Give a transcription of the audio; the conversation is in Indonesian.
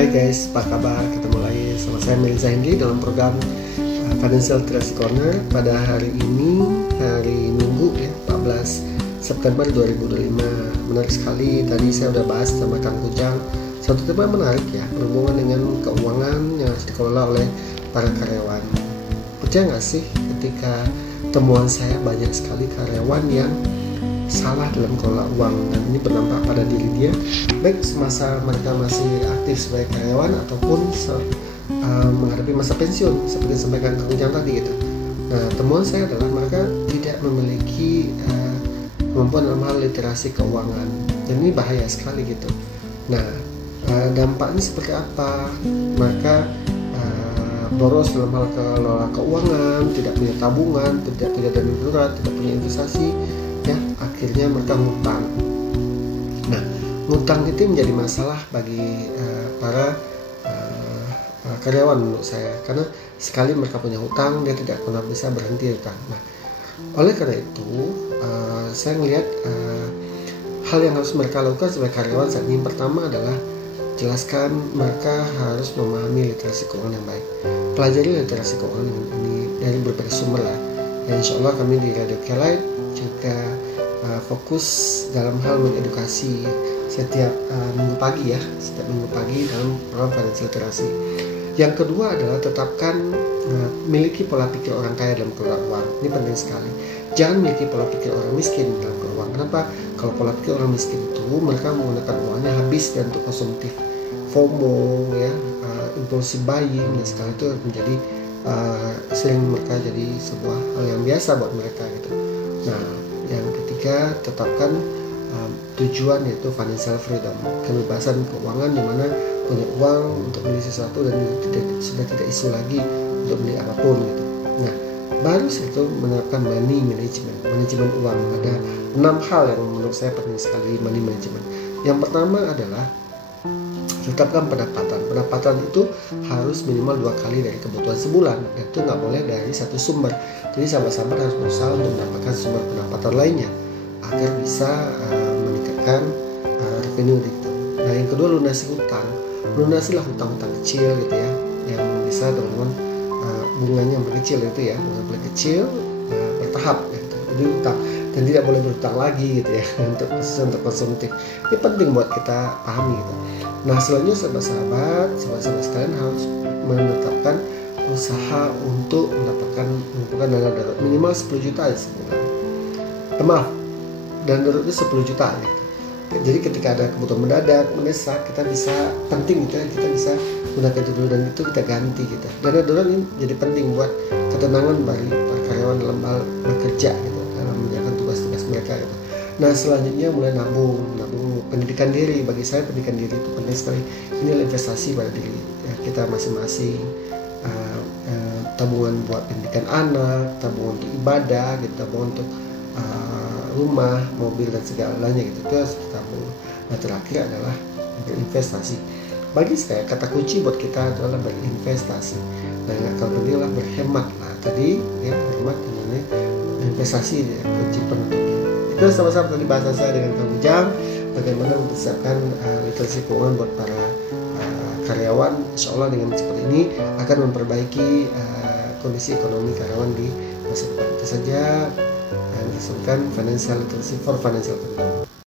Hai guys, apa kabar? Ketemu lagi sama saya Melisa Hendy dalam program Financial Literacy Corner. Pada hari ini, hari Minggu ya, 14 September 2025. Menarik sekali, tadi saya udah bahas sama Kang Kujang satu tema menarik ya, berhubungan dengan keuangan yang harus dikelola oleh para karyawan. Percaya nggak sih ketika temuan saya banyak sekali karyawan yang salah dalam kelola uang, dan ini berdampak pada diri dia baik semasa mereka masih aktif sebagai karyawan ataupun menghadapi masa pensiun seperti disampaikan Kang Ujang tadi gitu. Nah, temuan saya adalah mereka tidak memiliki kemampuan dalam hal literasi keuangan, dan ini bahaya sekali gitu. Nah, dampaknya seperti apa? Mereka boros dalam hal kelola keuangan, tidak punya tabungan, tidak punya dana darurat, tidak punya investasi, ya akhirnya mereka ngutang. Nah, ngutang itu menjadi masalah bagi para karyawan menurut saya, karena sekali mereka punya hutang, dia tidak pernah bisa berhenti hutang. Nah, oleh karena itu saya melihat hal yang harus mereka lakukan sebagai karyawan saat ini. Pertama adalah jelaskan mereka harus memahami literasi keuangan yang baik. Pelajari literasi keuangan ini dari berbagai sumber lah. Dan insya Allah kami di Radio Kelight juga fokus dalam hal mengedukasi setiap minggu pagi ya, setiap minggu pagi dalam program financial literasi. Yang kedua adalah tetapkan miliki pola pikir orang kaya dalam kelola uang. Ini penting sekali. Jangan miliki pola pikir orang miskin dalam kelola uang. Kenapa? Kalau pola pikir orang miskin itu mereka menggunakan uangnya habis dan untuk konsumtif, FOMO ya, impulsive buying, dan sekarang itu menjadi sering mereka jadi sebuah hal yang biasa buat mereka gitu. Nah, yang ketiga, tetapkan tujuan, yaitu financial freedom, kebebasan keuangan, di mana punya uang untuk beli sesuatu dan sudah tidak isu lagi untuk beli apapun gitu. Nah, baru itu menerapkan money management, manajemen uang. Ada 6 hal yang menurut saya penting sekali money management. Yang pertama adalah tetapkan pendapatan itu harus minimal 2 kali dari kebutuhan sebulan, dan itu nggak boleh dari satu sumber. Jadi sahabat-sahabat harus berusaha untuk mendapatkan sumber pendapatan lainnya agar bisa meningkatkan revenue gitu. Nah, yang kedua, lunasilah hutang-hutang kecil gitu ya, yang bisa teman-teman bunganya berkecil itu ya, bunga berkecil bertahap gitu. Jadi hutang, dan tidak boleh berhutang lagi gitu ya untuk konsumtif. Ini penting buat kita pahami gitu. Nah, selanjutnya sahabat-sahabat sekalian harus menetapkan usaha untuk mengumpulkan dana darurat minimal 10 juta ya sebulan. Dan darurat itu 10 juta gitu. Jadi ketika ada kebutuhan mendadak, mendesak, kita bisa kita bisa gunakan itu dulu, dan itu kita ganti gitu. Dana darurat ini jadi penting buat ketenangan bagi para karyawan dalam hal bekerja gitu, dalam menjalankan tugas-tugas mereka gitu. Nah, selanjutnya mulai nabung pendidikan diri. Bagi saya pendidikan diri itu penting sekali. Ini adalah investasi pada diri ya, kita masing-masing. Tabungan buat pendidikan anak, tabungan untuk ibadah gitu, tabungan untuk rumah, mobil, dan segalanya gitu, itu harus ditabung. Nah, terakhir adalah berinvestasi. Bagi saya kata kunci buat kita adalah berinvestasi. Nah, yang kalau penting adalah berhemat. Nah, tadi ya, berhemat dengan investasi ya, kunci penutupnya. Itu sama-sama tadi bahasa saya dengan Kang Ujang, bagaimana mempersiapkan literasi keuangan buat para karyawan. Insya Allah dengan seperti ini akan memperbaiki kondisi ekonomi karyawan di masa depan. Itu saja yang disebutkan financial literacy for financial freedom.